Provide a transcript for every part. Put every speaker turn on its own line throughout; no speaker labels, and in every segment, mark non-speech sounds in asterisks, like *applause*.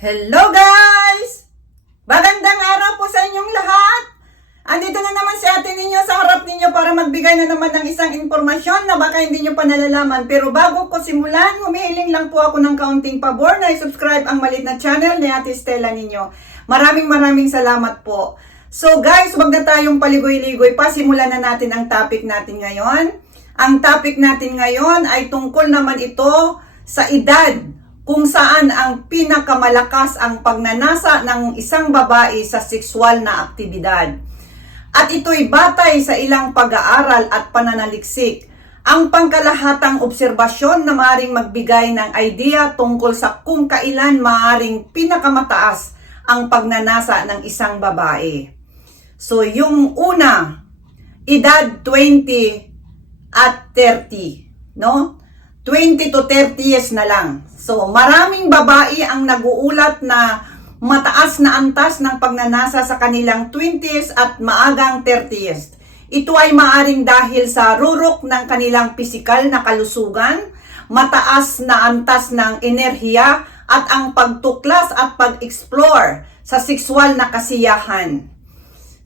Hello guys! Magandang araw po sa inyong lahat! Andito na naman si ate ninyo sa harap ninyo para magbigay na naman ng isang impormasyon na baka hindi nyo pa nalalaman. Pero bago ko simulan, humihiling lang po ako ng kaunting pabor na i-subscribe ang malit na channel ni ate Stella ninyo. Maraming maraming salamat po. So guys, wag na tayong paligoy-ligoy pa. Simulan na natin ang topic natin ngayon. Ang topic natin ngayon ay tungkol naman ito sa edad kung saan ang pinakamalakas ang pagnanasa ng isang babae sa sexual na aktibidad. At ito'y batay sa ilang pag-aaral at pananaliksik. Ang pangkalahatang obserbasyon na maaaring magbigay ng idea tungkol sa kung kailan maaaring pinakamataas ang pagnanasa ng isang babae. So, yung una, edad 20 at 30, no? 20 to 30 years na lang. So, maraming babae ang naguulat na mataas na antas ng pagnanasa sa kanilang 20s at maagang 30s. Ito ay maaring dahil sa rurok ng kanilang pisikal na kalusugan, mataas na antas ng enerhiya at ang pagtuklas at pag-explore sa sexual na kasiyahan.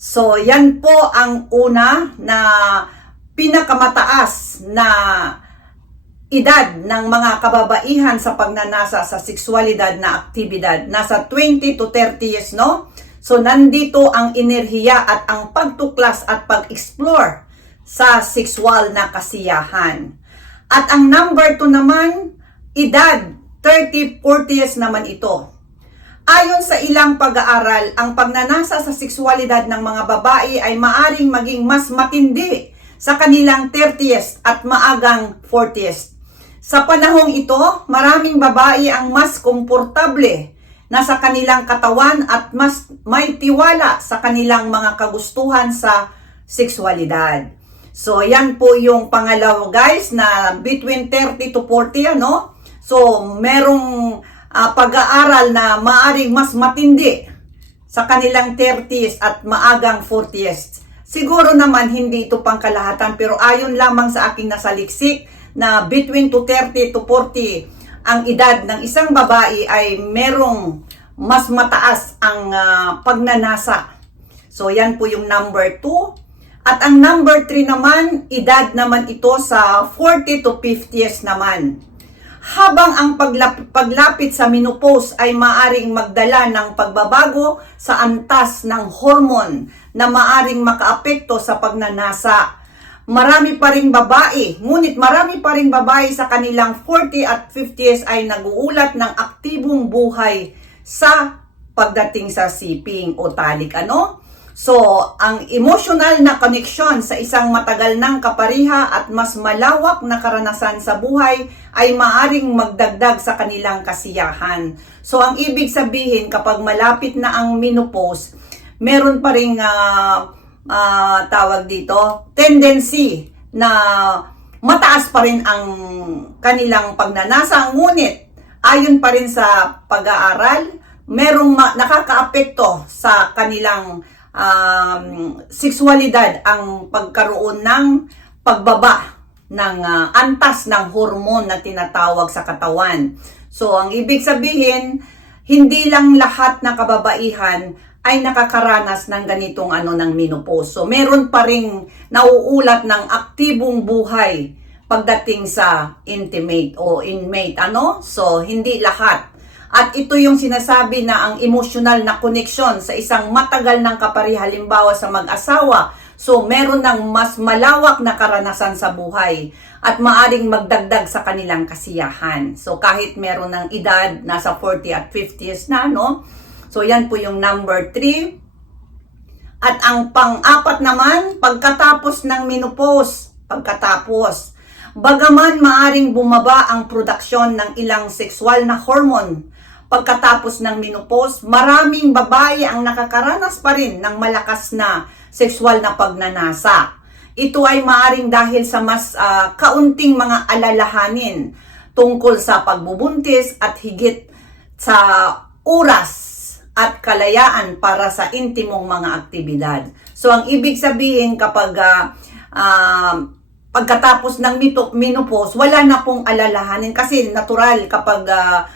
So, yan po ang una na pinakamataas na edad ng mga kababaihan sa pagnanasa sa sexualidad na aktibidad. Nasa 20 to 30 years, no? So, nandito ang enerhiya at ang pagtuklas at pag-explore sa sexual na kasiyahan. At ang number 2 naman, edad 30, 40 years naman ito. Ayon sa ilang pag-aaral, ang pagnanasa sa sexualidad ng mga babae ay maaring maging mas matindi sa kanilang 30s at maagang 40s. Sa panahong ito, maraming babae ang mas komportable na sa kanilang katawan at mas may tiwala sa kanilang mga kagustuhan sa sexualidad. So, yan po yung pangalawa guys na between 30 to 40 ano. So, merong ah, pag-aaral na maaring mas matindi sa kanilang 30s at maagang 40s. Siguro naman hindi ito pangkalahatan pero ayon lamang sa aking nasaliksik na between to 30 to 40 ang edad ng isang babae ay merong mas mataas ang ah, pagnanasa. So yan po yung number 2. At ang number 3 naman, edad naman ito sa 40 to 50s naman. Habang ang paglapit, paglapit sa menopause ay maaring magdala ng pagbabago sa antas ng hormone na maaring makaapekto sa pagnanasa. Marami pa ring babae, ngunit marami pa ring babae sa kanilang 40 at 50s ay naguulat ng aktibong buhay sa pagdating sa siping o talik. Ano? So, ang emotional na connection sa isang matagal ng kapariha at mas malawak na karanasan sa buhay ay maaring magdagdag sa kanilang kasiyahan. So, ang ibig sabihin kapag malapit na ang menopause, meron pa ring ah, ah, tawag dito, tendency na mataas pa rin ang kanilang pagnanasa. Ngunit, ayon pa rin sa pag-aaral, merong ma- nakakaapekto sa kanilang um, sexualidad ang pagkaroon ng pagbaba ng ah, antas ng hormone na tinatawag sa katawan. So, ang ibig sabihin, hindi lang lahat na kababaihan ay nakakaranas ng ganitong ano ng menopause. Meron pa ring nauulat ng aktibong buhay pagdating sa intimate o inmate ano. So, hindi lahat. At ito yung sinasabi na ang emotional na connection sa isang matagal ng kapari halimbawa sa mag-asawa. So, meron ng mas malawak na karanasan sa buhay at maaring magdagdag sa kanilang kasiyahan. So, kahit meron ng edad, nasa 40 at 50s na, no? So, yan po yung number 3. At ang pang-apat naman, pagkatapos ng menopause, pagkatapos, bagaman maaring bumaba ang produksyon ng ilang sexual na hormone, pagkatapos ng menopause, maraming babae ang nakakaranas pa rin ng malakas na sexual na pagnanasa. Ito ay maaring dahil sa mas ah, kaunting mga alalahanin tungkol sa pagbubuntis at higit sa oras at kalayaan para sa intimong mga aktibidad. So ang ibig sabihin kapag ah, ah, pagkatapos ng menopause, wala na pong alalahanin kasi natural kapag ah,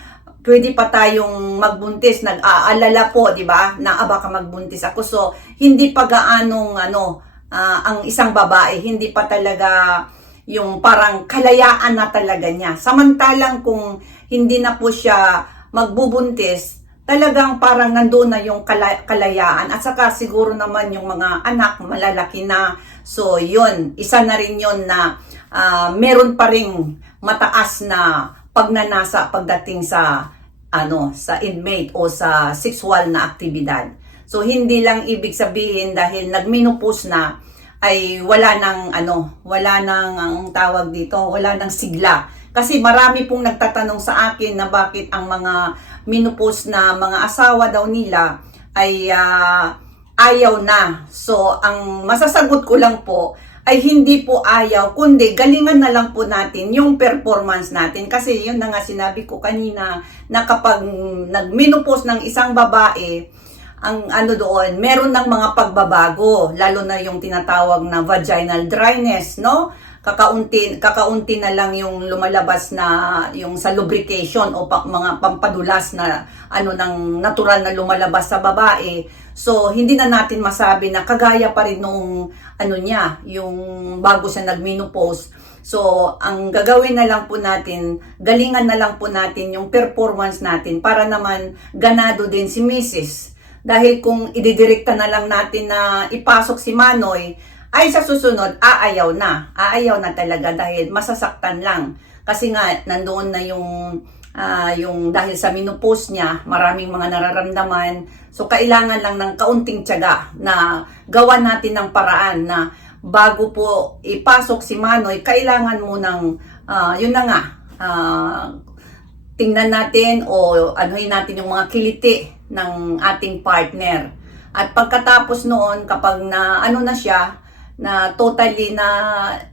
pwede pa tayong magbuntis, nag-aalala po, di ba, na aba ka magbuntis ako. So, hindi pa gaanong, ano, ah, ang isang babae, hindi pa talaga yung parang kalayaan na talaga niya. Samantalang kung hindi na po siya magbubuntis, talagang parang nandoon na yung kala- kalayaan. At saka siguro naman yung mga anak malalaki na. So, yun, isa na rin yun na ah, meron pa ring mataas na pagnanasa pagdating sa ano sa inmate o sa sexual na aktibidad. So hindi lang ibig sabihin dahil nagmenopause na ay wala nang ano, wala nang ang tawag dito, wala nang sigla. Kasi marami pong nagtatanong sa akin na bakit ang mga menopause na mga asawa daw nila ay ah, ayaw na. So ang masasagot ko lang po ay hindi po ayaw, kundi galingan na lang po natin yung performance natin. Kasi yun na nga sinabi ko kanina, na kapag nag-menopause ng isang babae, ang ano doon, meron ng mga pagbabago, lalo na yung tinatawag na vaginal dryness, no? Kakaunti, kakaunti na lang yung lumalabas na yung sa lubrication o pa, mga pampadulas na ano ng natural na lumalabas sa babae. So, hindi na natin masabi na kagaya pa rin nung ano niya, yung bago siya nag-menopause. So, ang gagawin na lang po natin, galingan na lang po natin yung performance natin para naman ganado din si Mrs. Dahil kung ididirekta na lang natin na ipasok si Manoy, ay sa susunod, aayaw na. Aayaw na talaga dahil masasaktan lang. Kasi nga, nandoon na yung, ah, yung dahil sa menopause niya, maraming mga nararamdaman. So, kailangan lang ng kaunting tiyaga na gawan natin ng paraan na bago po ipasok si Manoy, kailangan mo ng, ah, yun na nga, ah, tingnan natin o anuhin natin yung mga kiliti ng ating partner. At pagkatapos noon, kapag na ano na siya, na totally na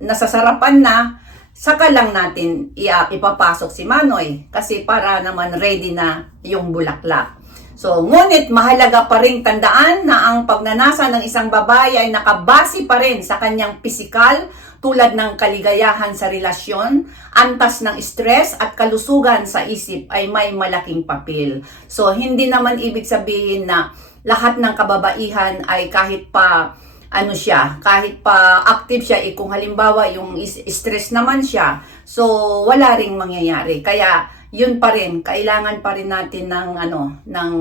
nasasarapan na, saka lang natin ipapasok si Manoy kasi para naman ready na yung bulaklak. So, ngunit mahalaga pa rin tandaan na ang pagnanasa ng isang babae ay nakabase pa rin sa kanyang pisikal tulad ng kaligayahan sa relasyon, antas ng stress at kalusugan sa isip ay may malaking papel. So, hindi naman ibig sabihin na lahat ng kababaihan ay kahit pa ano siya, kahit pa active siya, eh, kung halimbawa yung stress naman siya, so wala ring mangyayari. Kaya yun pa rin, kailangan pa rin natin ng ano, ng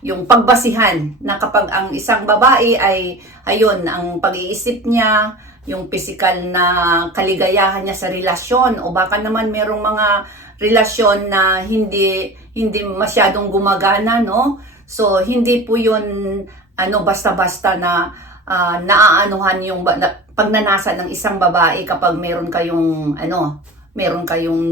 yung pagbasihan na kapag ang isang babae ay ayun, ang pag-iisip niya, yung physical na kaligayahan niya sa relasyon o baka naman merong mga relasyon na hindi hindi masyadong gumagana, no? So hindi po 'yun ano basta-basta na ah, naaanuhan yung na, pagnanasa ng isang babae kapag meron kayong ano, meron kayong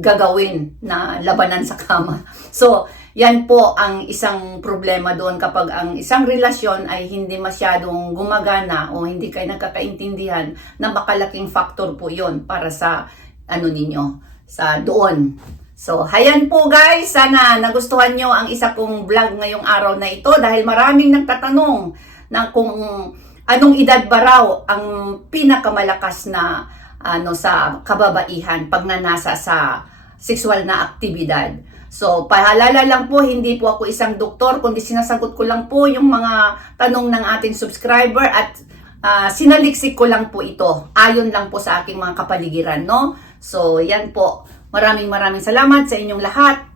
gagawin na labanan sa kama. *laughs* So, yan po ang isang problema doon kapag ang isang relasyon ay hindi masyadong gumagana o hindi kayo nagkakaintindihan na makalaking factor po yon para sa ano ninyo, sa doon. So, hayan po guys, sana nagustuhan nyo ang isa kong vlog ngayong araw na ito dahil maraming nagtatanong na kung anong edad ba raw ang pinakamalakas na ano sa kababaihan pag nanasa sa sexual na aktibidad. So, paalala lang po, hindi po ako isang doktor, kundi sinasagot ko lang po yung mga tanong ng ating subscriber at ah, sinaliksik ko lang po ito. Ayon lang po sa aking mga kapaligiran, no? So, yan po. Maraming maraming salamat sa inyong lahat.